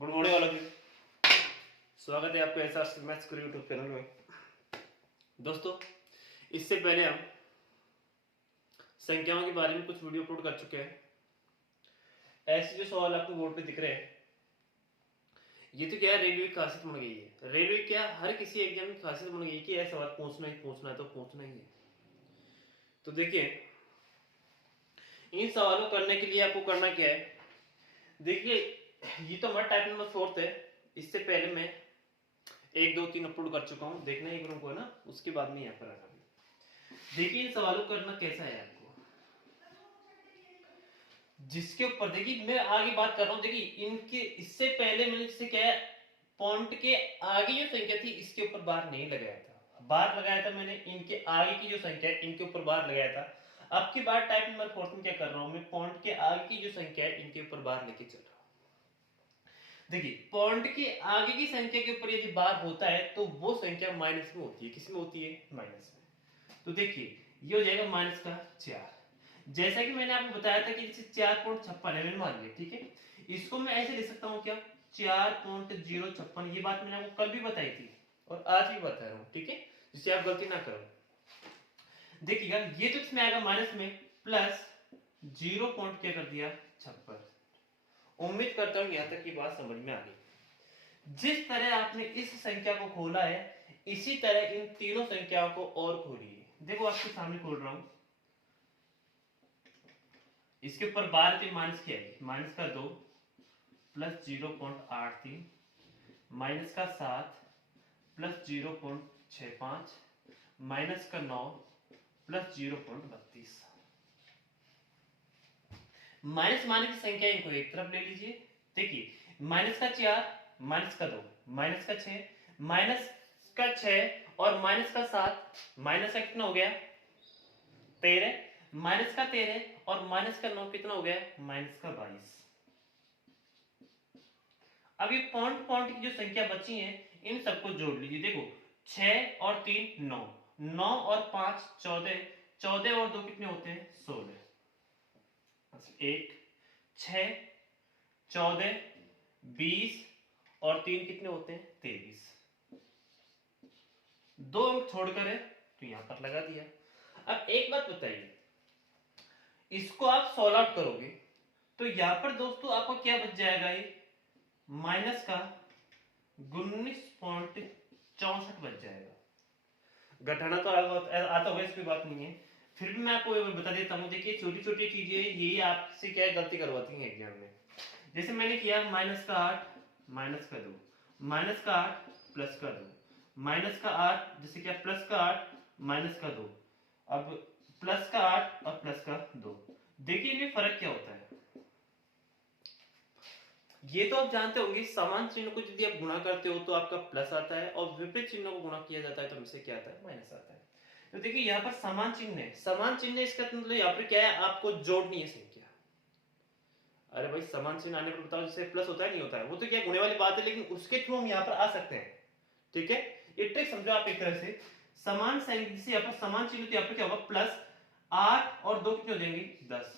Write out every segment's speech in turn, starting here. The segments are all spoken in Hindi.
Good morning all of you. स्वागत है आपका एसआर मैथ्स गुरु यूट्यूब चैनल में। दोस्तों, इससे पहले हम संख्याओं के बारे में कुछ वीडियो अपलोड कर चुके हैं। ऐसे जो सवाल आपको बोर्ड पे दिख रहे हैं, ये तो क्या रेलवे की खासियत बन गई है। रेलवे क्या हर किसी एग्जाम की खासियत बन गई है कि यह सवाल पूछना है तो पूछना ही है। तो देखिए, इन सवालों करने के लिए आपको करना क्या है। देखिए, ये तो हमारा टाइप नंबर 4 है। इससे पहले मैं 1 2 3 अपलोड कर चुका हूँ, देखना एक को ना, उसके बाद में यहाँ पर आना। देखिए, इन सवालों करना कैसा है आपको, जिसके ऊपर देखिए मैं आगे बात कर रहा हूँ। देखिए, इनके इससे पहले मैंने जिससे क्या है, पॉइंट के आगे जो संख्या थी इसके ऊपर बार नहीं लगाया था। बार लगाया था मैंने इनके आगे की जो संख्या है इनके ऊपर बार लगाया था। अब की बार टाइप नंबर 4 में क्या कर रहा हूँ, मैं पॉइंट के आगे की जो संख्या है इनके ऊपर बार लेके चल रहा हूँ। देखिए, पॉइंट के आगे की संख्या के ऊपर यदि बार होता है तो वो संख्या माइनस में होती है। किस में होती है? माइनस में। तो देखिए, ये हो जाएगा माइनस का 4। जैसा कि मैंने आपको बताया था कि जैसे 4.56 है, मैंने मान लिया, ठीक है। इसको मैं ऐसे लिख सकता हूँ क्या, 4.056। ये बात मैंने आपको कल भी बताई थी और आज भी बता रहा हूँ, ठीक है, जिससे आप गलती ना करो। देखिएगा, ये तो इसमें आएगा माइनस में, प्लस 0 पॉइंट क्या कर दिया, 56। उम्मीद करता हूं यहां तक की बात समझ में आ गई। जिस तरह आपने इस संख्या को खोला है, इसी तरह इन तीनों संख्याओं को और खोलिए। देखो, आपके सामने खोल रहा हूं। इसके ऊपर बार थी, माइनस क्या है, माइनस का 2 प्लस 0.83 माइनस का 7 प्लस 0.65 माइनस का 9 प्लस 0.32। माइनस माने की संख्या इनको एक तरफ ले लीजिए। देखिए, माइनस का 4 माइनस का 2 माइनस का 6 माइनस का 6 और माइनस का 7 माइनस का कितना हो गया, 13 माइनस का 13 और माइनस का 9 कितना हो गया, माइनस का 22। अब ये पॉइंट पॉइंट की जो संख्या बची है इन सबको जोड़ लीजिए। देखो, 6 और 3 9, 9 और 5 14, 14 और 2 कितने होते हैं, 16। 1 6 14 20 और 3 कितने होते हैं, 23। 2 अंक छोड़कर है तो यहां पर लगा दिया। अब एक बात बताइए, इसको आप सॉल्व आउट करोगे तो यहां पर दोस्तों आपको क्या बच जाएगा, ये माइनस का 19.64 बच जाएगा। घटाना तो आता होगा, इसकी बात नहीं है, फिर भी मैं आपको बता देता हूं। देखिए, छोटी छोटी चीजें यही आपसे क्या गलती करवाती हैं एग्जाम में। जैसे मैंने किया माइनस का 8 माइनस का 2 माइनस का 8 प्लस का 2 माइनस का 8, जैसे क्या प्लस का 8 माइनस का 2, अब प्लस का 8 और प्लस का 2। देखिए, इनमें फर्क क्या होता है। ये तो आप जानते होंगे, समान चिन्ह को यदि आप गुणा करते हो तो आपका प्लस आता है और विपरीत चिन्ह को गुणा किया जाता है तो हमसे क्या आता है, माइनस आता है। तो देखिए, यहाँ पर समान चिन्ह है, समान चिन्ह इसका मतलब यहाँ पर क्या है, आपको जोड़नी है संख्या। अरे भाई, समान चिन्ह आने पर बताओ, जैसे प्लस होता है नहीं होता है, वो तो क्या गुणे वाली बात है, लेकिन उसके थ्रू हम यहाँ पर आ सकते हैं, ठीक है। ये ट्रिक समझो आप एक तरह से। समान संख्या जैसे यहाँ पर समान चिन्ह तो यहाँ पर क्या होगा, प्लस 8 और 2 कितने हो जाएंगे, 10।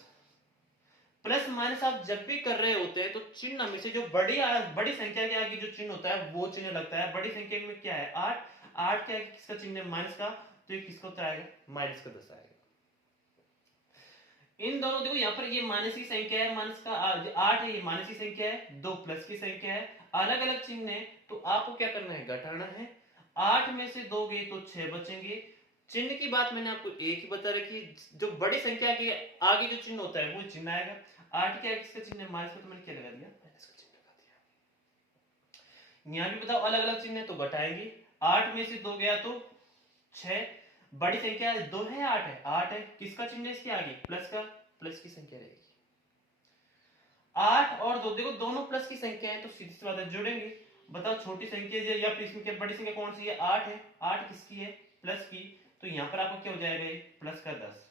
प्लस माइनस आप जब भी कर रहे होते हैं तो चिन्ह में से जो बड़ी संख्या के आगे जो चिन्ह होता है वो चिन्ह लगता है। बड़ी संख्या में क्या है, 8, 8 के आगे किसका चिन्ह है, माइनस का, तो ये किसका होता है, माइनस का 10 आएगा। इन दोनों, देखो यहाँ पर ये माइनस की संख्या है, माइनस का 8 है, ये माइनस की संख्या है, 2 प्लस की संख्या है, अलग अलग चिन्ह है, तो आपको क्या करना है, घटाना है। 8 में से 2 गए तो 6 बचेंगे। चिन्ह की बात मैंने आपको एक ही बता रखी, जो बड़ी संख्या के आगे जो चिन्ह होता है वो चिन्ह आएगा। 8 के आगे किसका चिन्ह है, माइनस का, तो मैंने क्या लगा दिया, माइनस का चिन्ह लगा दिया। यहां भी बताओ अलग अलग चिन्ह है तो घटाएंगे। 8 में से 2 गया तो 6, बड़ी संख्या 2 है, 8 है, 8 है, किसका चिन्ह है इसके आगे, प्लस का, प्लस की संख्या रहेगी। 8 और 2, देखो दोनों प्लस की संख्या है तो सीधी सी बात है, जोड़ेंगे। बताओ छोटी संख्या या फिर इसमें क्या बड़ी संख्या कौन सी है, 8 है, 8 किसकी है, प्लस की, तो यहां पर आपको क्या हो जाएगा, ये प्लस का 10।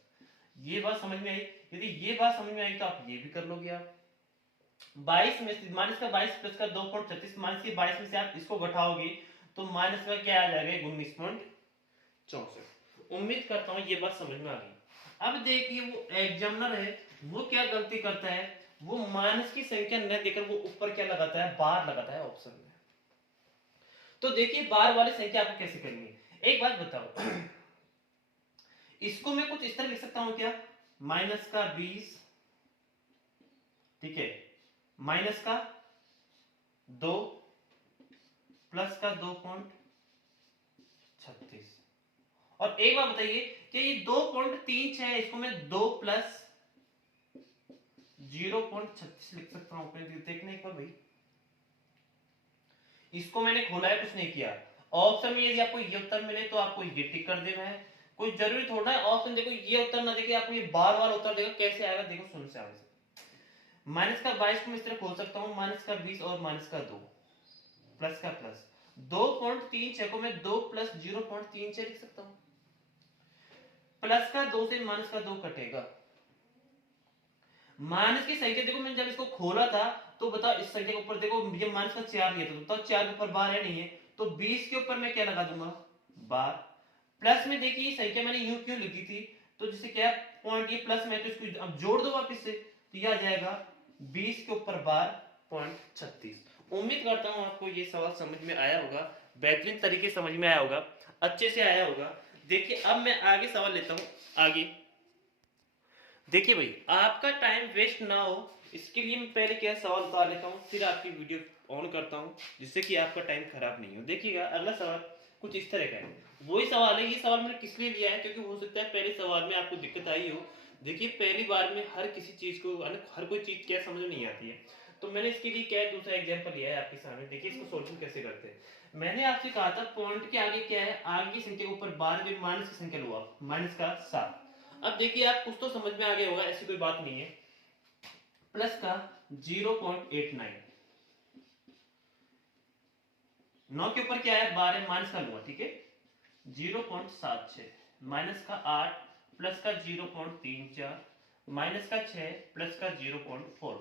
ये बात समझ में आई। यदि ये बात समझ में आई तो आप ये भी कर लोगे। आप 22 में से माइनस का 22 प्लस का 2.36 माइनस के 22 में से आप इसको घटाओगे तो माइनस का क्या आ जाएगा, 19.64। उम्मीद करता हूं ये बात समझ में आ गई। अब देखिए, वो एग्जामिनर है वो क्या गलती करता है, वो माइनस की संख्या न देकर वो ऊपर क्या लगाता है, बार लगाता है ऑप्शन में। तो देखिए बार वाली संख्या आपको कैसे करनी है, एक बात बताओ इसको मैं कुछ इस तरह लिख सकता हूं क्या, माइनस का 20, ठीक है, माइनस का 2 प्लस का 2.36। और एक बात बताइए कि ये 2.36 है, इसको मैं 2 प्लस 0.36 लिख सकता हूं, देखने एक बार भाई, इसको मैंने खोला है, कुछ नहीं किया। ऑप्शन में यदि आपको ये उत्तर मिले तो आपको ये टिक कर देना है, कोई जरूरी थोड़ा है ऑप्शन देखो ये उत्तर ना देके आपको ये बार बार उत्तर देगा, कैसे आएगा देखो, सुन से आगे। माइनस का 22 को मैं इस तरह खोल सकता हूं, माइनस का 20 और माइनस का 2 प्लस का प्लस 2.36 को मैं 2 प्लस 0.36 लिख सकता हूं, प्लस का 2 से माइनस का 2 कटेगा। माइनस की संख्या देखो मैंने जब इसको खोला था तो बताओ इस संख्या के ऊपर देखो ये माइनस का 4 लिया था, तो 4 के ऊपर बार है नहीं है, तो 20 के ऊपर मैं क्या लगा दूंगा, बार। प्लस में देखिए ये संख्या मैंने यूं क्यों लिखी थी, तो जिससे क्या पॉइंट ये प्लस में, तो इसको अब जोड़ दो वापस से, तो यह आ जाएगा 20 के ऊपर बार 0.36। उम्मीद करता हूं आपको ये सवाल समझ में आया होगा, बेहतरीन तरीके से समझ में आया होगा, अच्छे से आया होगा। देखिए अब मैं आगे सवाल लेता हूं, आगे देखिए भाई आपका टाइम वेस्ट ना हो इसके लिए मैं पहले क्या सवाल उतार लेता हूँ, फिर आपकी वीडियो ऑन करता हूँ, जिससे कि आपका टाइम खराब नहीं हो। देखिएगा अगला सवाल कुछ इस तरह का है, वही सवाल है, ये सवाल मैंने किस लिए लिया है क्योंकि हो सकता है पहले सवाल में आपको दिक्कत आई हो। देखिए पहली बार में हर किसी चीज को, हर कोई चीज क्या समझ नहीं आती है, तो मैंने इसके लिए क्या दूसरा एग्जाम्पल लिया है आपके सामने। देखिए इसको सोल्यूशन कैसे करते हैं। मैंने आपसे कहा था पॉइंट के आगे क्या है, आगे की संख्या के ऊपर बार में माइनस की संख्या लो आप, माइनस का 7। अब देखिए आप कुछ तो समझ में आ गया होगा, ऐसी कोई बात नहीं है। प्लस का 0.89, 9 के ऊपर क्या है, 12 माइनस का लूंगा, ठीक है, 0.76 माइनस का 8 प्लस का 0.34 माइनस का 6 प्लस का 0.4।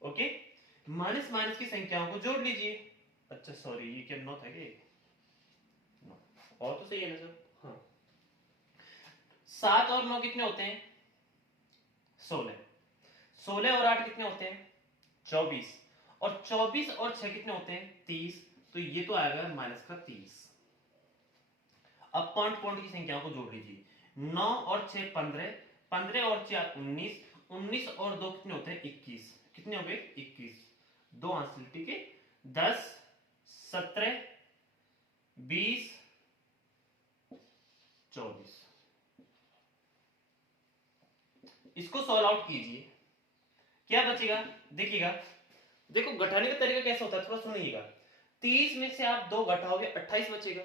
ओके, माइनस माइनस की संख्याओं को जोड़ लीजिए। अच्छा सॉरी ये क्या 9 था क्या, 9 और तो सही है ना सर, हाँ। 7 और 9 कितने होते हैं, 16। 16 और 8 कितने होते हैं, 24। और 24 और 6 कितने होते हैं, 30। तो ये तो आएगा माइनस का 30। अब पॉइंट पॉइंट की संख्याओं को जोड़ लीजिए, 9 और 6 15, 15 और 4 19, 19 और 2 कितने होते हैं, 21। कितने हो गए, 21, दो आंसर, ठीक है। 10 17 20 24, इसको सॉल्व आउट कीजिए, क्या बचेगा, देखिएगा। देखो घटाने का तरीका कैसा होता है, थोड़ा सुनिएगा। 30 में से आप 2 घटाओगे 28 बचेगा,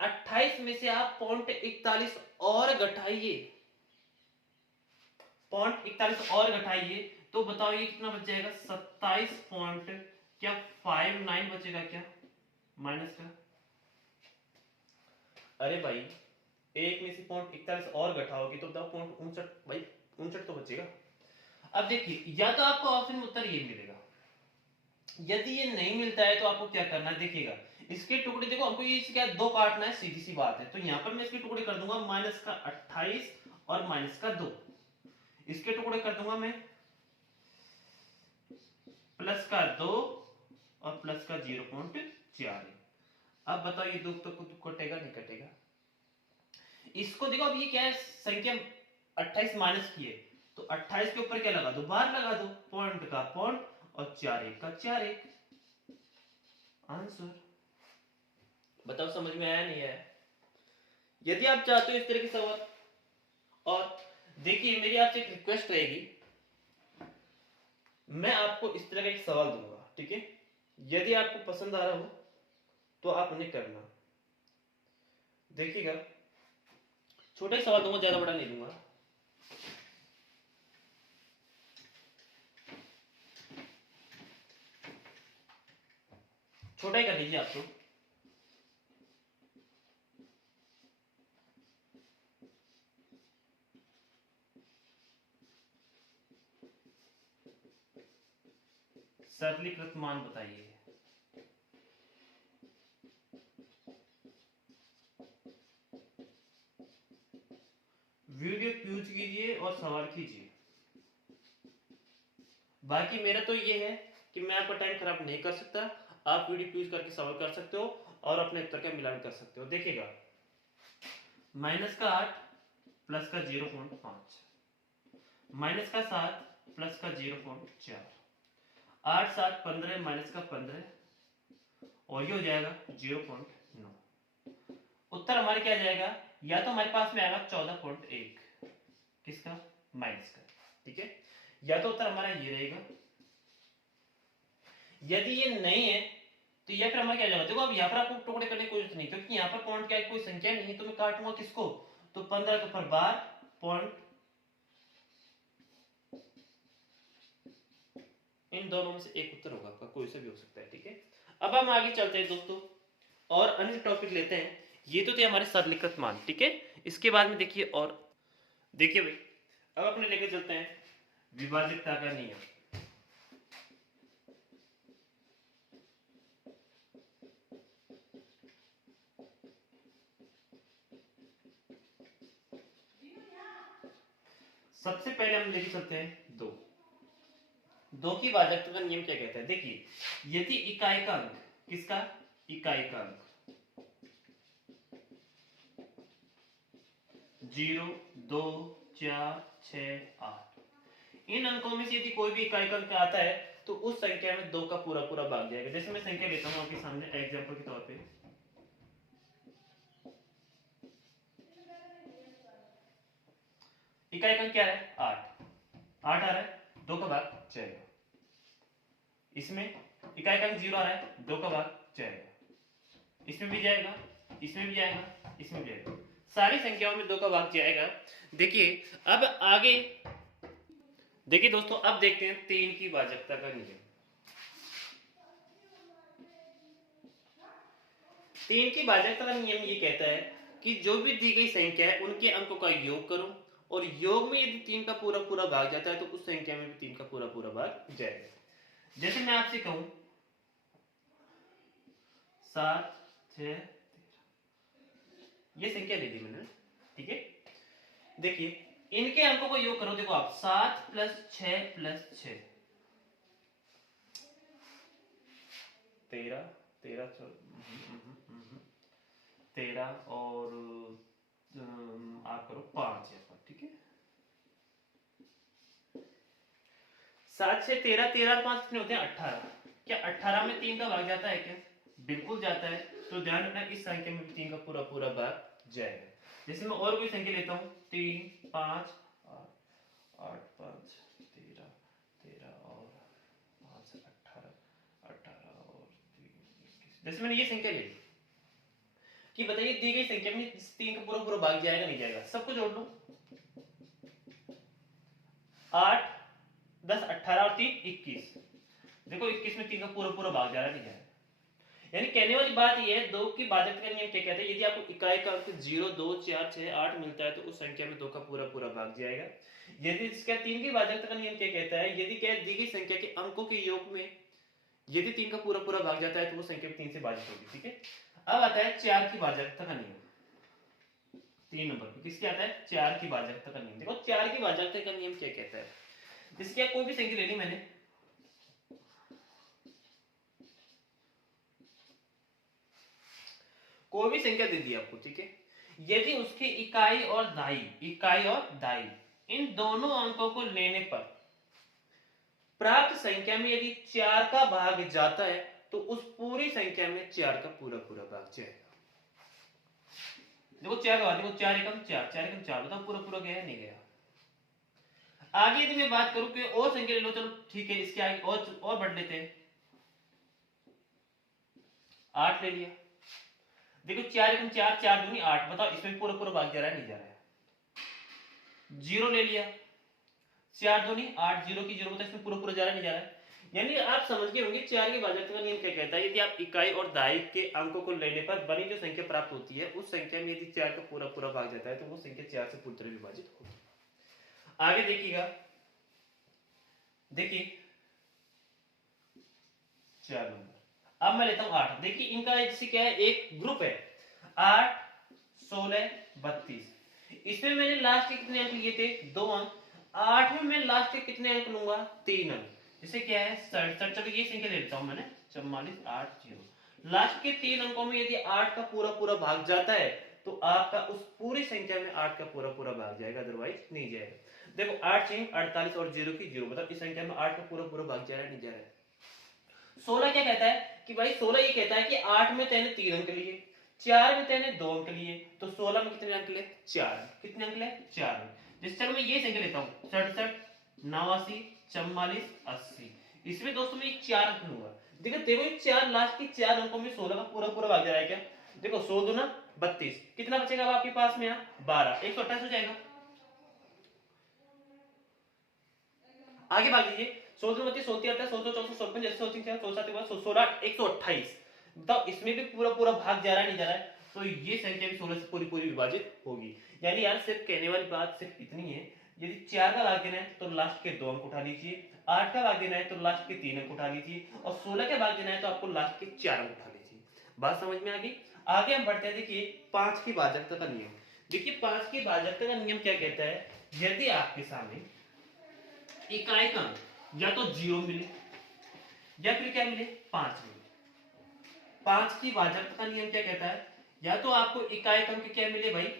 28 में से आप 0.41 और घटाइए, 0.41 और घटाइए, तो बताओ ये कितना बच जाएगा, 27 पॉइंट क्या 59 बचेगा क्या, माइनस का। अरे भाई एक में से 0.41 और घटाओगे तो बताओ 0.59, भाई 59 तो बचेगा। अब देखिए या तो आपको ऑप्शन में उत्तर ये मिलेगा, यदि ये नहीं मिलता है तो आपको क्या करना है, देखिएगा इसके टुकड़े देखो, हमको ये क्या दो काटना है, सीधी सी बात है, तो यहां पर मैं इसके टुकड़े कर दूंगा माइनस का 28 और माइनस का 2, इसके टुकड़े कर दूंगा मैं प्लस का 2 और प्लस का 0.4। अब बताओ ये दो तो कटेगा नहीं कटेगा, इसको देखो अब ये क्या है, संख्या 28 माइनस की है, तो 28 के ऊपर क्या लगा दो, बार लगा दो, पॉइंट का पॉइंट और 4 1 का 4 1, आंसर। बताओ समझ में आया नहीं आया। यदि आप चाहते हो इस तरह के सवाल, और देखिए मेरी आपसे एक रिक्वेस्ट रहेगी, मैं आपको इस तरह का एक सवाल दूंगा, ठीक है, यदि आपको पसंद आ रहा हो तो आप उन्हें करना। देखिएगा छोटा ही सवाल दूंगा, ज्यादा बड़ा नहीं दूंगा। छोटा ही कर लीजिए आप तो। सरलीकृत मान बताइए। वीडियो प्यूज कीजिए और सवाल कीजिए। बाकी मेरा तो ये है कि मैं आपका टाइम खराब नहीं कर सकता, आप वीडियो यूज करके सॉल्व कर सकते हो और अपने उत्तर का मिलान कर सकते हो। देखिएगा, माइनस का 8 प्लस का 0.5, माइनस का 7 प्लस का 0.4, 8 7 15 माइनस का 15 और ये हो जाएगा 0.9। उत्तर हमारे क्या जाएगा, या तो हमारे पास में आएगा 14.1, किसका, माइनस का, ठीक है, या तो उत्तर हमारा ये रहेगा। यदि ये नहीं है तो या फिर हमारा क्या जाएगा, देखो अब यहाँ पर आपको टुकड़े करने की कोशिश नहीं, क्योंकि यहाँ पर पॉइंट क्या है, कोई संख्या नहीं है, तो मैं काटूंगा किसको, तो 15 के ऊपर 12 पॉइंट, इन दोनों में से एक उत्तर होगा आपका, कोई सा भी हो सकता है, ठीक है। अब हम आगे चलते हैं दोस्तों और अन्य टॉपिक लेते हैं। ये तो थे हमारे सरलीकृत मान, ठीक है। इसके बाद में देखिए, और देखिए भाई, अब अपने लेके चलते हैं विभाजकता का नियम। सबसे पहले हम लेके चलते हैं दो की भाजकता का नियम क्या कहता है। देखिए, यदि इकाई का अंक, किसका, इकाई का अंक 0 2 4 6 8, इन अंकों में से यदि कोई भी इकाई का अंक आता है तो उस संख्या में 2 का पूरा पूरा भाग जाएगा। जैसे मैं संख्या लेता हूं आपके सामने एग्जांपल के तौर पे, इकाई का अंक क्या है, 8, 8 आ रहा है, 2 का भाग जाएगा। इसमें इकाई का अंक 0 आ रहा है, 2 का भाग जाएगा, इसमें भी जाएगा, इसमें भी जाएगा, इसमें भी जाएगा, सारी संख्याओं में 2 का भाग जाएगा। देखिए अब आगे देखिए दोस्तों, अब देखते हैं 3 की भाजकता का नियम। 3 की भाजकता का नियम ये कहता है कि जो भी दी गई संख्या है उनके अंकों का योग करो, और योग में यदि 3 का पूरा पूरा भाग जाता है तो उस संख्या में भी 3 का पूरा पूरा भाग जाएगा। जैसे मैं आपसे कहूं 7 6 13, ये संख्या ले दी मैंने, ठीक है। देखिए इनके अंकों को योग करो, देखो आप 7 प्लस 6 प्लस 6 13 13 13 और आप करो 5 यहाँ पर, ठीक है। 7 6 13 13 और 5 कितने होते हैं, 18। क्या 18 में 3 का भाग जाता है क्या, बिल्कुल जाता है। तो ध्यान रखना इस संख्या में भी 3 का पूरा पूरा भाग जाएगा। जैसे मैं और कोई संख्या लेता हूँ 3 5 8 5 13 13 और 5 18 18 और 3 21। जैसे मैंने ये संख्या ले ली कि बताइए दी गई संख्या में 3 का पूरा पूरा भाग जाएगा नहीं जाएगा, सबको जोड़ लो, 8 10 18 और 3 21। देखो 21 में 3 का पूरा पूरा भाग जा रहा है नहीं जा रहा है। यानी कहने वाली बात ये है, 2 की भाजकता का नियम क्या कहता है, यदि आपको इकाई का अंक 0 2 4 6 8 मिलता है तो उस संख्या में 2 का पूरा पूरा भाग जाएगा। यदि इसका 3 की भाजकता का नियम क्या कहता है, यदि क्या दी गई संख्या के अंकों के योग में यदि 3 का पूरा पूरा भाग जाता है तो वो संख्या 3 से भाजित होगी, ठीक है। अब आता है 4 की भाजकता का नियम, 3 नंबर पे किसके आता है, 4 की भाजकता का नियम। देखो 4 की भाजकता का नियम क्या कहता है, जैसे क्या कोई भी संख्या ले ली मैंने, कोई भी संख्या दे दी आपको, ठीक है। यदि उसके इकाई और दाई इन दोनों अंकों को लेने पर प्राप्त संख्या में यदि 4 का भाग जाता है तो उस पूरी संख्या में 4 का पूरा पूरा भाग जाएगा। देखो 4 का भाग, देखो 4 एकम 4 4 एकम 4, बताओ पूरा पूरा गया नहीं गया। आगे यदि मैं बात करूं कि और संख्या ले लो, चलो ठीक है, इसके आगे और बढ़ लेते हैं, 8 ले लिया। देखो 4 एकम 4 4 दूनी 8, बताओ इसमें पूरा पूरा भाग जा रहा है नहीं जा रहा है। 0 ले लिया, 4 दूनी 8, 0 की 0, बताओ इसमें पूरा पूरा जा रहा है नहीं जा रहा है। यानी आप समझ गए होंगे 4 के भाजकता का नियम क्या कहता है, यदि आप इकाई और दाई के अंकों को लेने पर बनी जो संख्या प्राप्त होती है उस संख्या में यदि 4 का पूरा पूरा भाग जाता है तो वो संख्या 4 से पूरी तरह विभाजित होगी। आगे देखिएगा, देखिए 4 नंबर, अब मैं लेता हूं 8। देखिए इनका जैसे क्या है, एक ग्रुप है 8 16 32, इसमें मैंने लास्ट के कितने अंक लिए थे, 2 अंक। 8 में मैं लास्ट के कितने अंक लूंगा, 3 अंक। जैसे क्या है 67, चलो ये संख्या ले लेता हूं मैंने 4480। लास्ट के 3 अंकों में यदि 8 का पूरा पूरा भाग जाता है तो आपका उस पूरी संख्या में 8 का पूरा पूरा भाग जाएगा, अदरवाइज नहीं जाएगा। देखो 8 चाहिए 48 और 0 की 0, मतलब इस संख्या में 8 का पूरा पूरा भाग जा रहा है नहीं जा रहा है। 16 क्या कहता है कि भाई 16 ये कहता है कि 8 में तैने 3 अंक लिए, 4 में तैने 2 अंक लिए, तो 16 में कितने अंक ले 4, कितने अंक ले 4 में। जिस चलो मैं ये संख्या लेता हूं 67 89 44 80, इसमें दोस्तों में 4 अंक लूंगा। देखो ये 4 लास्ट के 4 अंकों में 16 का पूरा पूरा भाग जा रहा है क्या। देखो 100 दूना 32, कितना बचेगा अब आपके पास में यहाँ 12, 128 हो जाएगा। आगे भाग लीजिए 16 दूना 32, 16 आता है 16 14 16 जैसे 16 128, बताओ इसमें भी पूरा पूरा भाग जा रहा है नहीं जा रहा है, तो ये संख्या भी 16 से पूरी पूरी विभाजित होगी। यानी यार सिर्फ कहने वाली बात सिर्फ इतनी है, यदि 4 का भाग देना है तो लास्ट के 2 अंक उठा लीजिए, 8 का भाग देना है तो लास्ट के 3 अंक उठा लीजिए, और 16 का भाग देना है तो आपको लास्ट के 4 अंक उठा लीजिए। बात समझ में आ गई। आगे हम बढ़ते हैं, देखिए 5 की भाजकता का नियम। देखिए 5 की भाजकता का नियम क्या कहता है, यदि आपके सामने इकाई अंक या तो 0 मिले या फिर क्या मिले 5 मिले। 5 की भाजकता का नियम क्या कहता है, या तो आपको इकाई अंक क्या मिले भाई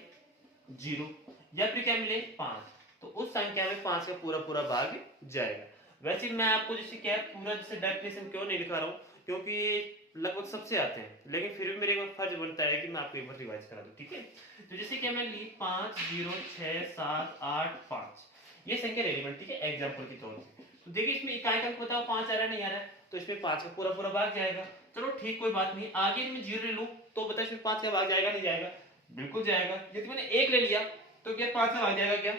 0 या फिर क्या मिले 5, तो उस संख्या में 5 का पूरा पूरा भाग जाएगा। वैसे मैं आपको जैसे क्या है पूरा जैसे डेफिनेशन क्यों नहीं दिखा रहा हूं, क्योंकि लगभग सबसे आते हैं, लेकिन फिर भी मेरे को फर्ज बनता है कि मैं आपको एक बार रिवाइज करा दूं, ठीक है। तो जैसे क्या मैं ली 5 0 6 7 8 5, ये संख्या ले ली मैंने, ठीक है, एग्जांपल के तौर पे। तो देखिए इसमें इकाई अंक बताओ 5 आ रहा है नहीं आ रहा है, तो इसमें 5 का पूरा पूरा भाग जाएगा। चलो ठीक कोई बात नहीं, आगे मैं 0 ले लूं तो बता इसमें 5 का भाग जाएगा नहीं जाएगा, बिल्कुल जाएगा। यदि मैंने 1 ले लिया तो क्या 5 का भाग जाएगा क्या,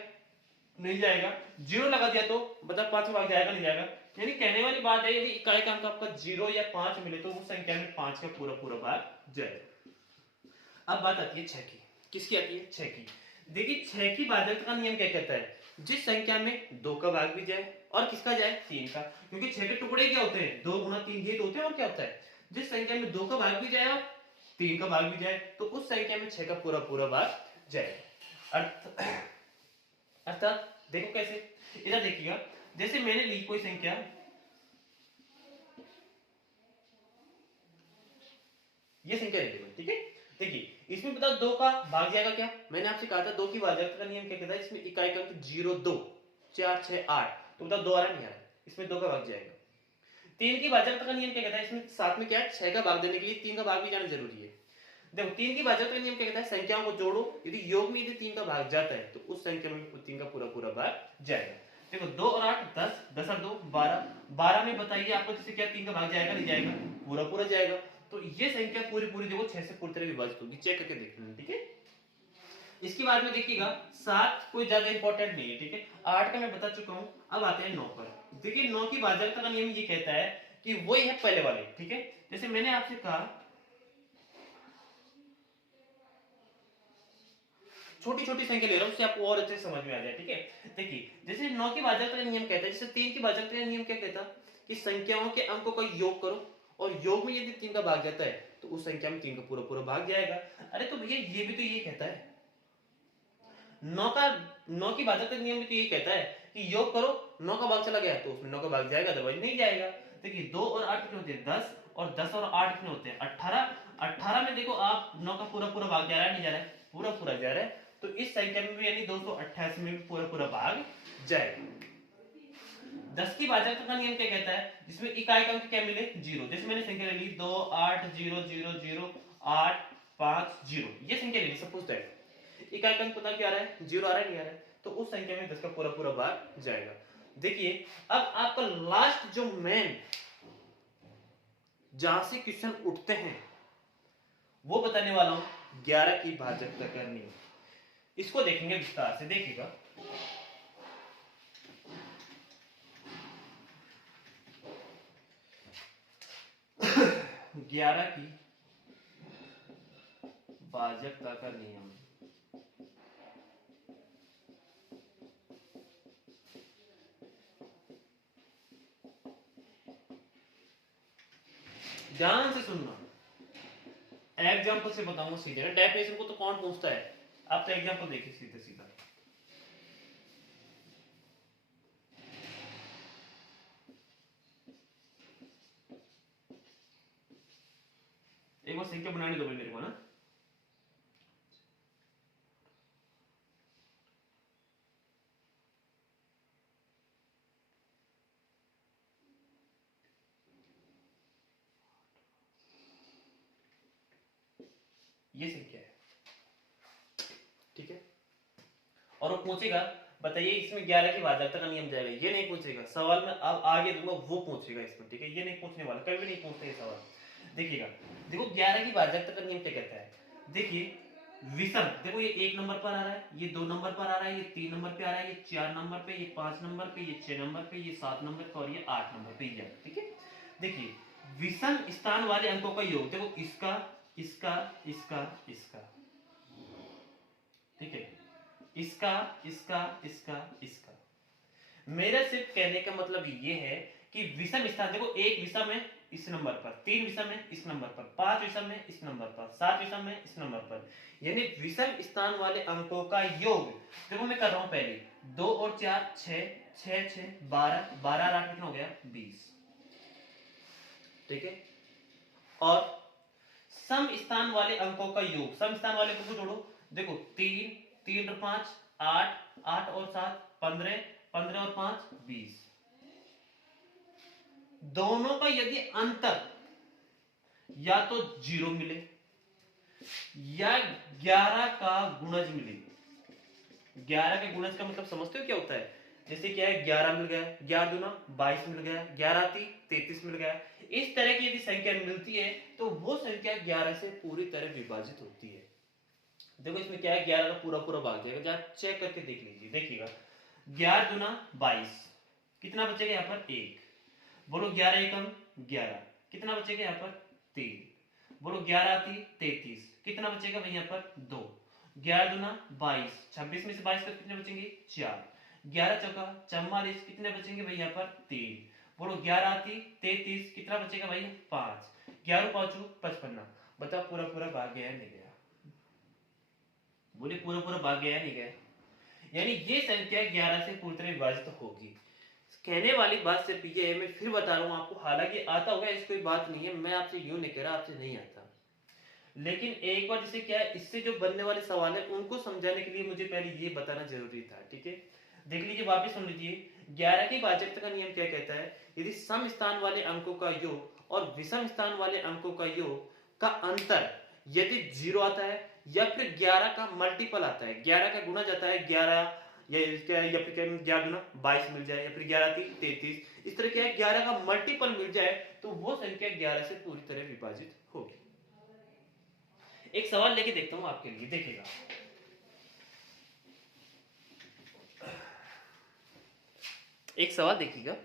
नहीं जाएगा। 0 लगा दिया तो बता 5 का भाग जाएगा नहीं जाएगा। यानी कहने वाली बात है, यदि इकाई का अंक आपका 0 या 5 मिले तो उस संख्या में 5 का पूरा पूरा भाग जाएगा। अब बात आती है 6 की, किसकी आती है 6 की। देखिए 6 की भाजकता का नियम क्या कहता है, जिस संख्या में 2 का भाग भी जाए और किसका जाए 3 का, क्योंकि 6 के टुकड़े क्या होते हैं 2 गुना 3 ये तो होते हैं, और क्या होता है जिस संख्या में 2 का भाग भी जाए और 3 का भाग भी जाए तो उस संख्या में 6 का पूरा पूरा भाग जाएगा। अर्थात देखो कैसे, इधर देखिएगा, जैसे मैंने ली कोई संख्या ये संख्या ले ली, ठीक है। देखिए इसमें बताओ 2 का भाग जाएगा क्या, मैंने आपसे कहा था 2 की भाजकता का नियम क्या कहता है, इसमें इकाई का अंक 0 2 4 6 8, तो बताओ 2 आ रहा नहीं आ रहा, इसमें 2 का भाग जाएगा। 3 की भाजकता का नियम क्या कहता है, इसमें साथ में क्या है 6 का भाग देने के लिए 3 का भाग भी जाना जरूरी है। देखो 3 की भाजकता का नियम क्या कहता है, संख्याओं को जोड़ो, यदि योग में यदि 3 का भाग जाता है तो उस संख्या में 3 का पूरा पूरा भाग जाएगा। देखो 2 और 8 10, 10 और 2 12, 12 में बताइए आपको जैसे क्या 3 का भाग जाएगा नहीं जाएगा, पूरा पूरा जाएगा। तो ये संख्या पूरी पूरी देखो 6 से पूरी तरह विभाजित होगी, चेक करके देख लेना, ठीक है। इसके बाद में देखिएगा 7 कोई ज्यादा इंपॉर्टेंट नहीं है, ठीक है। 8 का मैं बता चुका हूं, अब आते हैं 9 पर। देखिए 9 की भाजकता का नियम ये कहता है कि वही है पहले वाले, ठीक है। जैसे मैंने आपसे कहा छोटी छोटी संख्या ले रहा हूं, उससे आपको और अच्छे से समझ में आ जाए, ठीक है। देखिए जैसे 9 की भाजकता का नियम कहता है, जैसे 3 की भाजकता का नियम क्या कहता है कि संख्याओं के अंकों का योग करो, और योग में यदि 3 का भाग जाता है तो उस संख्या में 3 का पूरा पूरा भाग जाएगा। अरे तो भैया ये भी तो ये कहता है, 9 की भाजकता का नियम भी तो ये कहता है कि योग करो, 9 का भाग चला गया तो उसमें 9 का भाग जाएगा, अदरवाइज नहीं जाएगा। देखिए 2 और 8 कितने होते हैं 10, और 10 और 8 कितने होते हैं 18, 18 में देखो आप 9 का पूरा पूरा भाग जा रहा है नहीं जा रहा है, पूरा पूरा जा रहा है, तो इस संख्या में भी यानी 288 में भी पूरा पूरा भाग जाएगा। 10 की भाजकता का नियम क्या कहता है, जिसमें इकाई का अंक क्या मिले 0, जैसे मैंने संख्या ले ली 2 8 0 0 0 8 5 0, ये संख्या ले ली, सपोज दैट इकाई का अंक पता क्या आ रहा है 0 आ रहा है नहीं आ रहा है, तो उस संख्या में 10 का पूरा पूरा भाग जाएगा। देखिए अब आपका लास्ट जो मेन जहां से क्वेश्चन उठते हैं वो बताने वाला हूं, 11 की भाजकता का नियम, इसको देखेंगे विस्तार से, देखिएगा 11 की भाजकता का नियम। ध्यान से सुनना, एग्जांपल से बताऊंगा सीधे, डेफिनेशन को तो कौन पूछता है, आप तो एग्जांपल देखिए सीधे सीधा। बार संख्या बनाने दो मेरे को ना। ये संख्या है, ठीक है। और वो पूछेगा बताइए इसमें 11 की भाजकता का नियम जाएगा, ये नहीं पूछेगा सवाल में, अब आगे दूंगा वो पूछेगा इसमें, ठीक है। ये नहीं पूछने वाला, कभी नहीं पूछते ये सवाल। देखिएगा, देखो 11 की भाजकता का नियम क्या कहता है, देखिए विषम, देखो ये 1 नंबर पर आ रहा है, ये 2 नंबर पर आ रहा है, ये 3 नंबर पे आ रहा है, ये 4 नंबर पे, ये 5 नंबर पे, ये 6 नंबर पे, ये 7 नंबर पे और ये 8 नंबर पे, ये ठीक है। देखिए विषम स्थान वाले अंकों का योग, देखो इसका इसका इसका इसका, ठीक है, इसका इसका इसका इसका। मेरा सिर्फ कहने का मतलब ये है कि विषम स्थान, देखो एक विषम है इस नंबर पर, 3 विषम है इस नंबर पर, 5 विषम है इस नंबर पर, 7 विषम है इस नंबर पर, यानी विषम स्थान वाले अंकों का योग। देखो मैं कर रहा हूं पहले 2 और 4 6 6 6 12 12 और 8 कितना हो गया 20, ठीक है। और सम स्थान वाले अंकों का योग, सम स्थान वाले अंकों को जोड़ो, देखो 3 3 और 5 8 8 और 7 15 15 और 5 20। दोनों का यदि अंतर या तो 0 मिले या 11 का गुणज मिले, 11 के गुणज का मतलब समझते हो क्या होता है, जैसे क्या है 11 मिल गया, 11 दूना 22 मिल गया, 11 ती 33 मिल गया, इस तरह की यदि संख्या मिलती है तो वो संख्या 11 से पूरी तरह विभाजित होती है। देखो इसमें क्या है 11 का पूरा पूरा भाग जाएगा, जरा चेक करके देख लीजिए, देखिएगा 11 दूना 22, कितना बचेगा यहाँ पर 1, बोलो 11 एकम 11, कितना बचेगा यहाँ पर 3, बोलो 11 ती 33, कितना बचेगा भाई यहाँ पर 2, 11 दूना 22, 26 में से 22 का कितने बचेंगे 4, 11 चौका 44, कितने बचेंगे भाई यहाँ पर 3, बोलो 11 ती 33, कितना बचेगा भाई 5, 11 पांचू 55। बताओ पूरा पूरा भाग गया नहीं गया, बोले पूरा पूरा भाग गया नहीं गया, यानी ये संख्या 11 से पूरी तरह विभाजित होगी। कहने वाली बात सिर्फ ये है, मैं फिर बता रहा हूं आपको, हालांकि आता होगा ऐसी कोई बात नहीं है, मैं आपसे यूं नहीं कह रहा आपसे नहीं आता, लेकिन एक बार जैसे क्या है इससे जो बनने वाले सवाल है उनको समझाने के लिए मुझे पहले ये बताना जरूरी था, ठीक है। देख लीजिए वापस सुन लीजिए, 11 की भाजकता का नियम क्या कहता है, यदि सम स्थान वाले अंकों का योग और विषम स्थान वाले अंकों का योग का अंतर यदि 0 आता है या फिर 11 का मल्टीपल आता है, 11 का गुणा जाता है 11 या फिर क्या 11 गुना 22 मिल जाए, या फिर 11 ती 33, इस तरह क्या है 11 का मल्टीपल मिल जाए तो वो संख्या 11 से पूरी तरह विभाजित होगी। एक सवाल लेके देखता हूं आपके लिए, देखिएगा एक सवाल देखिएगा,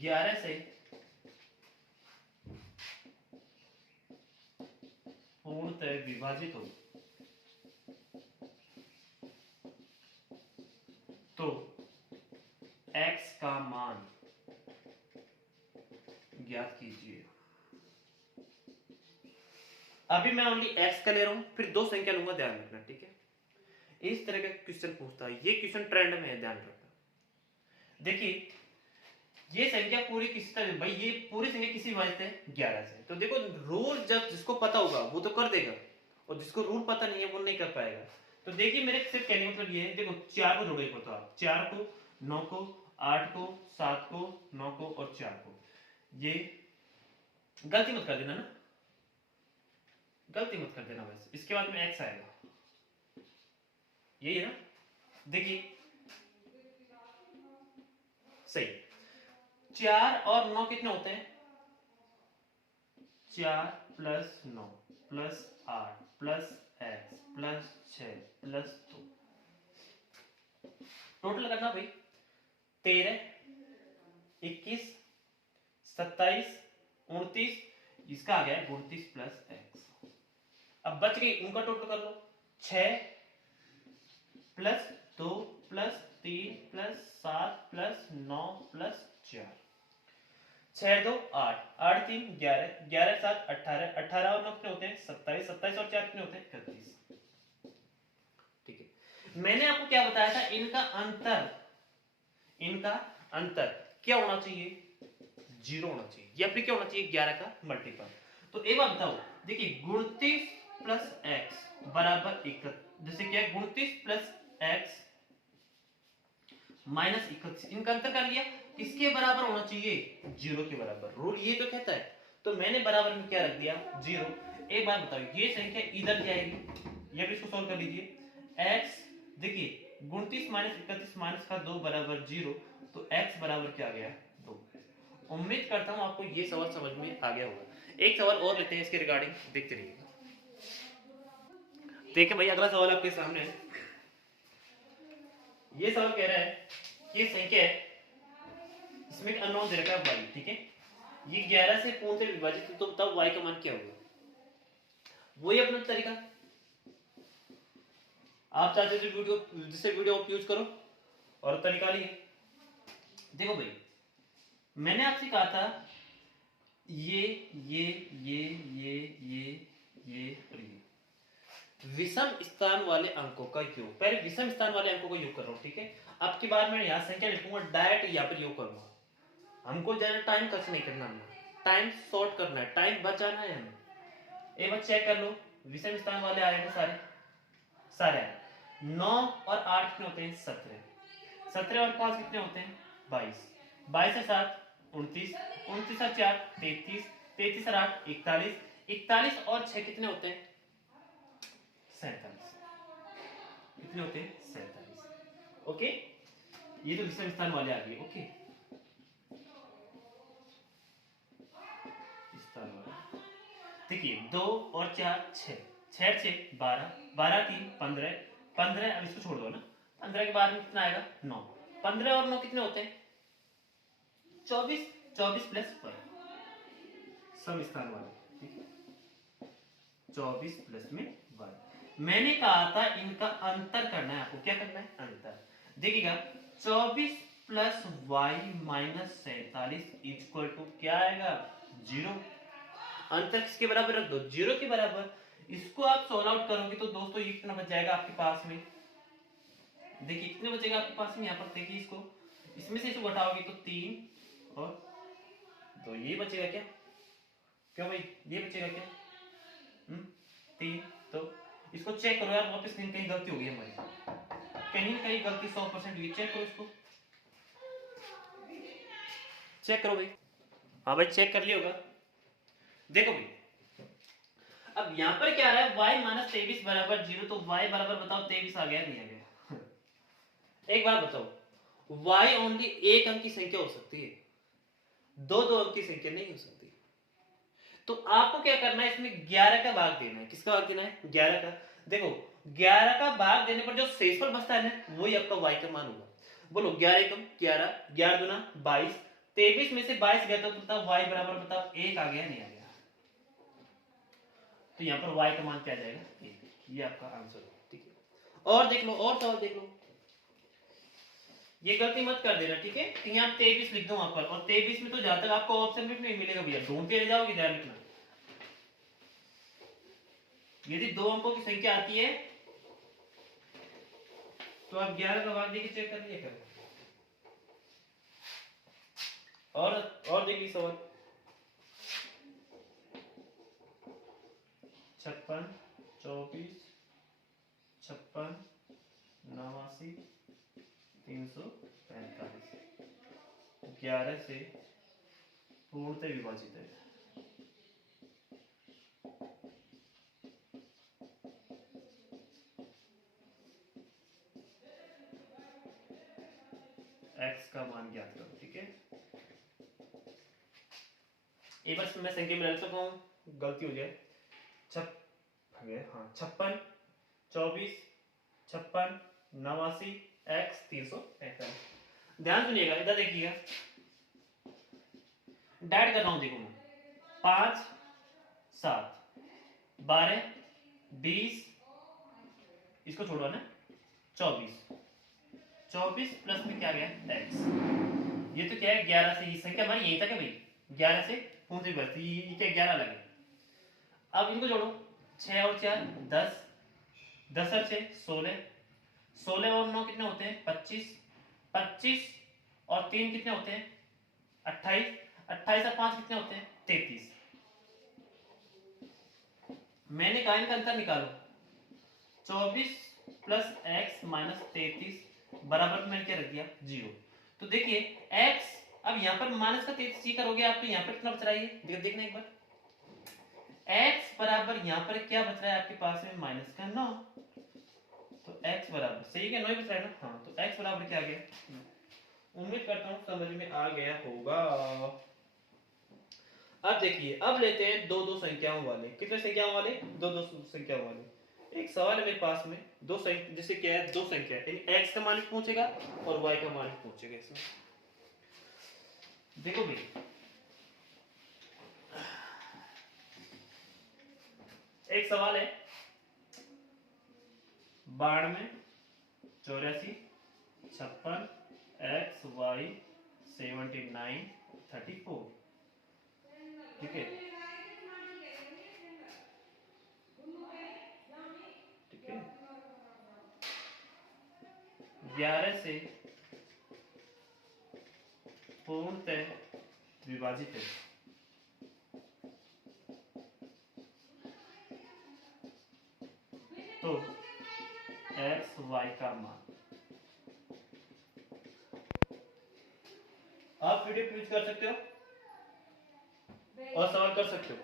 ग्यारह से पूर्णतः विभाजित हो तो x का मान ज्ञात कीजिए। अभी मैं ओनली x का ले रहा हूं, फिर दो संख्या लूंगा, ध्यान रखना, ठीक है। इस तरह का क्वेश्चन पूछता है, ये क्वेश्चन ट्रेंड में है, ध्यान रखना। देखिए ये संख्या पूरी किस तरह, भाई ये पूरी संख्या किसी विभाजित है 11 से, तो देखो रूल जब जिसको पता होगा वो तो कर देगा, और जिसको रूल पता नहीं है वो नहीं कर पाएगा। तो देखिए मेरे सिर्फ कहने का मतलब ये है, देखो 4 को जोड़ो, एक होता है 4 को 9 को 8 को 7 को 9 को और 4 को, ये गलती मत कर देना ना, गलती मत कर देना बस, इसके बाद में x आएगा, यही है ना। देखिए सही, 4 और 9 कितने होते हैं, 4 plus 9 plus 8 plus x plus 6 plus 2, total करना भाई 13 21 27 29, इसका आ गया 29 प्लस x। अब बच गई, उनका टोटल कर लो, 6 plus 2 plus 3 plus 7 plus 9 plus 4, 6 2 8, 8 3 11, 11 7 18, 18 और 9 कितने होते हैं 27, 27 और 4 कितने होते हैं 31। ठीक है, मैंने आपको क्या बताया था, इनका अंतर क्या होना चाहिए, 0 होना चाहिए, या फिर क्या होना चाहिए 11 का मल्टीपल। तो एक बात बताओ, देखिए 29 प्लस एक्स बराबर 31, जैसे क्या 29 प्लस एक्स माइनस 31, इनका अंतर कर लिया, किसके बराबर होना चाहिए, 0 के बराबर, रूल ये तो कहता है। तो मैंने बराबर में क्या रख दिया, 0। एक बात बताओ, ये संख्या इधर क्या आएगी, ये भी इसको सॉल्व कर लीजिए। x देखिए 29 माइनस 31 माइनस का 2 बराबर 0, तो x बराबर क्या आ गया 2। उम्मीद करता हूं आपको ये सवाल समझ में आ गया होगा। एक सवाल और लेते हैं इसके रिगार्डिंग, देखते रहिएगा। देखिए भाई अगला सवाल आपके सामने है। ये सवाल कह रहा है कि संख्या है, इसमें एक अननोन दे रखा है y, ठीक है, ये 11 से पूर्ण से विभाजित है, तो बताओ y का मान क्या होगा। वही अपना तरीका, आप चाहते तो वीडियो जिससे वीडियो आप यूज करो और तरीका लिए। देखो भाई मैंने आपसे कहा था ये ये ये ये ये ये और ये विषम स्थान वाले अंकों का योग, पहले विषम स्थान वाले अंकों का योग कर रहा हूं, ठीक है। अब की बार मैं यहां संख्या लिखूंगा, डायरेक्ट यहां पर योग करूंगा। हमको ज्यादा टाइम खर्च नहीं करना, टाइम शॉर्ट करना है, टाइम बचाना है हमें। एक बार चेक कर लो, विषम स्थान वाले आ रहे हैं सारे सारे आए। 9 और 8 कितने होते हैं 17, 17 और 5 कितने होते हैं 22, 22 और 7 29, 29 और 4 33, 33 और 8 41, 41 और 6 कितने होते हैं 47, कितने होते हैं 47। ओके, ये तो विषम स्थान वाले आ गए। ओके, स्थान वाले देखिए 2 और 4 6, 6 6 12, 12 3 15, 15 अब इसको छोड़ दो ना, 15 के बाद में कितना आएगा 9, 15 और 9 कितने होते हैं 24, 24 प्लस 5 सम स्थान वाले, ठीक है 24 प्लस में 1। मैंने कहा था इनका अंतर करना है आपको, क्या करना है अंतर। देखिएगा 24 plus Y minus 47 equal to क्या आएगा 0। अंतर किसके बराबर रख दो 0 के बराबर। इसको आप सॉल्व आउट करोगे तो दोस्तों ये कितना बच जाएगा आपके पास में, देखिए कितने बचेगा आपके पास में, यहाँ पर देखिए इसको, इसमें से इसको घटाओगे तो 3 और तो ये बचेगा क्या, क्यों भाई ये बचेगा क्या 3। तो इसको चेक करो यार वापस, कहीं कहीं गलती हो गई हमारी, कहीं कहीं गलती 100% हुई, चेक करो इसको, चेक करो भाई। हाँ भाई चेक कर लिया होगा। देखो भाई अब यहाँ पर क्या आ रहा है y माइनस 23 बराबर 0, तो y बराबर बताओ 23 आ गया नहीं आ गया एक बार बताओ y ओनली एक अंक की संख्या हो सकती है, दो दो अंक की संख्या नहीं हो सकती। तो आपको क्या करना है, इसमें 11 का भाग देना है। किसका भाग देना है 11 का। देखो 11 का भाग देने पर जो शेषफल बचता है ना वही आपका y का मान होगा। बोलो 11 एकम 11, 11 दूना 22, 23 में से 22 गया तो बताओ y बराबर बताओ 1 आ गया नहीं आ गया। तो यहाँ पर y का मान क्या आ जाएगा 1, ये आपका आंसर है, ठीक है। और देख लो, और सवाल देख लो, ये गलती मत कर देना, ठीक है। तो यहाँ 23 लिख दो वहां पर, और 23 में तो जहां तक आपको ऑप्शन में नहीं मिलेगा भैया, ढूंढते रह जाओगे, ध्यान रखना। यदि दो अंकों की संख्या आती है तो आप 11 का भाग देके चेक कर लिया करो। और देखिए सवाल 56 24 56 89 345 11 से पूर्णतः विभाजित है। x का मान ज्ञात करो, ठीक है। एक बार मैं संख्या में डाल सकता हूँ, गलती हो जाए, 56 24 56 89 x 345। ध्यान सुनिएगा, इधर देखिएगा, डाइट कर रहा हूं, देखो मैं 5 7 12 20, इसको छोड़ो ना 24 प्लस में क्या गया x, ये तो क्या है 11 से, ये संख्या हमारी यही था क्या भाई, 11 से 29 बचती, ये क्या 11 लगे। अब इनको जोड़ो, 6 और 4 10, 10 और 6 16, 16 और 9 कितने होते हैं 25, 25 और 3 कितने होते हैं 28, 28 और 5 कितने होते हैं 33। मैंने कहा इनका अंतर निकालो, 24 प्लस एक्स माइनस 33 बराबर मैंने क्या रख दिया 0। तो देखिए x, अब यहाँ पर माइनस का 33 करोगे आप तो यहाँ पर कितना बच रहा है, देखना एक बार, x बराबर यहाँ पर क्या बच रहा है आपके पास में माइनस का 9, तो x बराबर सही है 9 ही बच रहा है ना, हाँ तो x बराबर क्या आ गया, उम्मीद करता हूँ समझ में आ गया होगा। अब देखिए, अब लेते हैं दो दो संख्याओं वाले, कितने संख्याओं वाले, दो दो संख्याओं वाले। एक सवाल है मेरे पास में, दो संख्या, जैसे क्या है दो संख्या, x का मान पूछेगा और y का मान पूछेगा। इसमें देखो भाई, एक सवाल है 92 84 56 x y 79 34, ठीक है, ठीक है, 11 से पूर्णतः विभाजित है, तो x y का मान। आप वीडियो यूज कर सकते हो और सवाल कर सकते हो,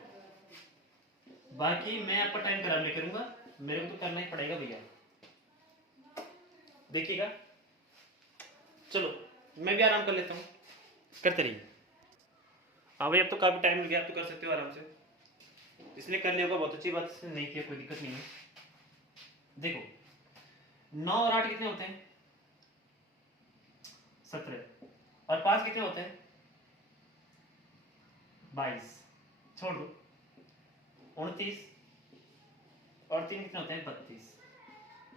बाकी मैं आपका टाइम खराब नहीं करूंगा, मेरे को तो करना ही पड़ेगा भैया, देखिएगा। चलो मैं भी आराम कर लेता हूँ, करते रहिए। हाँ भाई अब तो काफी टाइम मिल गया, आप तो कर सकते हो आराम से, इसलिए कर लिया होगा, बहुत अच्छी बात, नहीं किया कोई दिक्कत नहीं है। देखो 9 और 8 कितने होते हैं 17, और 5 कितने होते हैं 22, छोड़ दो 29, और 3 कितने होते हैं 32,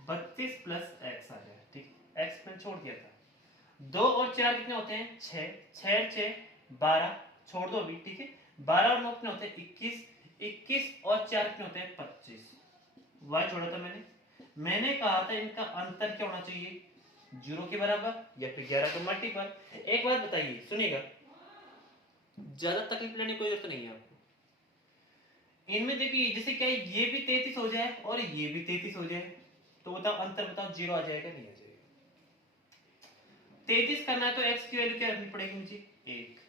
32 प्लस एक्स आ गया, ठीक, एक्स मैंने छोड़ दिया था। 2 और 4 कितने होते हैं 6, 6 6 12, छोड़ दो अभी, ठीक है, 12 और 9 कितने होते हैं 21, 21 और 4 कितने होते हैं 25, y छोड़ा था मैंने कहा था इनका अंतर क्या होना चाहिए 0 के बराबर या फिर 11 का मल्टीपल। एक बात बताइए, सुनिएगा, ज्यादा तकलीफ लेने की कोई जरूरत नहीं है आपको, इनमें देखिए जैसे क्या ये भी 33 हो जाए और ये भी 33 हो जाए, तो बताओ अंतर बताओ 0 आ जाएगा नहीं आ जाएगा। 33 करना है तो x की वैल्यू क्या रखनी पड़ेगी मुझे 1,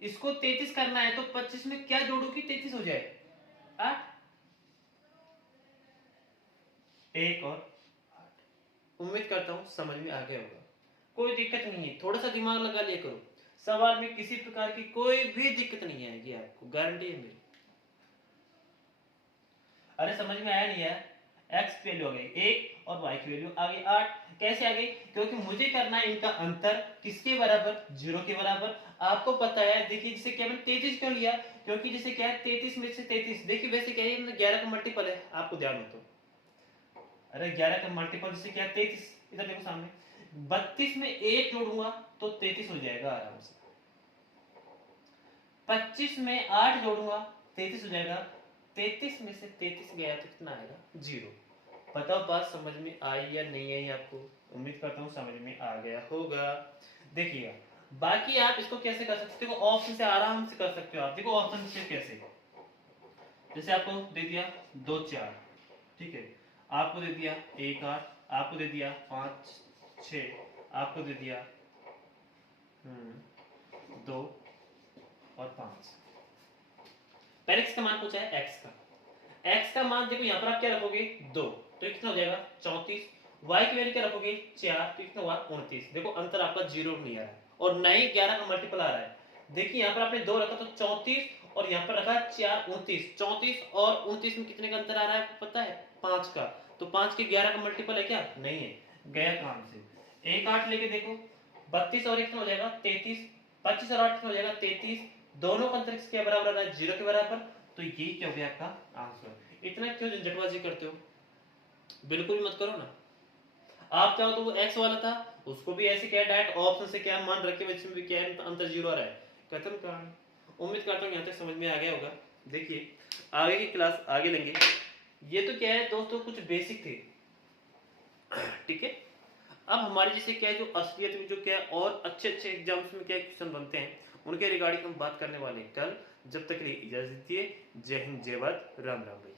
इसको 33 करना है तो 25 में क्या जोड़ू कि 33 हो जाए 8, 1 और 8। उम्मीद करता हूं समझ में आ गया होगा, कोई दिक्कत नहीं है, थोड़ा सा दिमाग लगा लिया करो, सवाल में किसी प्रकार की कोई भी दिक्कत नहीं आएगी आपको, गारंटी है मेरी। अरे समझ में आया नहीं यार, x की वैल्यू आ गई 1 और y की वैल्यू आ गई 8, कैसे आ गई, क्योंकि मुझे करना है इनका अंतर किसके बराबर 0 के बराबर। आपको पता है, देखिए जैसे क्या मैंने 33 क्यों लिया, क्योंकि जैसे क्या है 33 में से 33, देखिए वैसे क्या है 11 का मल्टीपल है, आपको ध्यान हो तो, अरे 11 का मल्टीपल जैसे क्या है 33, इधर देखो सामने, 32 में 1 जोड़ूंगा तो 33 हो जाएगा आराम से, 25 में 8 जोड़ूंगा 33 हो जाएगा, 33 में से 33 गया तो कितना आएगा 0। बताओ बात समझ में आई या नहीं आई आपको, उम्मीद करता हूँ समझ में आ गया होगा। देखिएगा बाकी आप इसको कैसे कर सकते हो, ऑप्शन से आराम से कर सकते हो आप, देखो ऑप्शन से कैसे, जैसे आपको दे दिया 2 4, ठीक है, आपको दे दिया 1 8, आपको दे दिया 5 6, आपको दे दिया 2 और 5, पहले किसका मान पूछा है x का, x का मान देखो यहाँ पर आप क्या रखोगे 2, तो कितना हो जाएगा 34, y की वैल्यू क्या रखोगे 4, तो कितना हुआ 29, देखो अंतर आपका 0 नहीं आ रहा है और ना ही 11 का मल्टीपल आ रहा है। देखिए यहाँ पर आपने 2 रखा तो 34 और यहाँ पर रखा 4 29, 34 और 29 में कितने का अंतर आ रहा है आपको पता है 5 का, तो 5 के 11 का मल्टीपल है क्या, नहीं है, गया काम से। 1 8 लेके देखो, 32 और 1 कितना हो जाएगा 33, 25 और 8 कितना हो जाएगा 33, दोनों का अंतर किसके बराबर आ रहा है 0 के बराबर, तो ये क्या हो गया आपका आंसर। इतना क्यों झंझटबाजी करते हो, बिल्कुल भी मत करो ना। आप चाहो तो वो x वाला था उसको भी ऐसे क्या डायरेक्ट ऑप्शन से क्या मान रखे हुए, इसमें भी क्या है अंतर 0 आ रहा है, खत्म कहानी। उम्मीद करता हूँ यहाँ तक समझ में आ गया होगा। देखिए आगे की क्लास आगे लेंगे। ये तो क्या है दोस्तों, कुछ बेसिक थे, ठीक है। अब हमारे जैसे क्या है, जो असलियत में जो क्या है और अच्छे अच्छे एग्जाम्स में क्या क्वेश्चन बनते हैं, उनके रिगार्डिंग हम बात करने वाले हैं कल। जब तक के लिए इजाजत दीजिए। जय हिंद, जय भारत, राम राम भाई।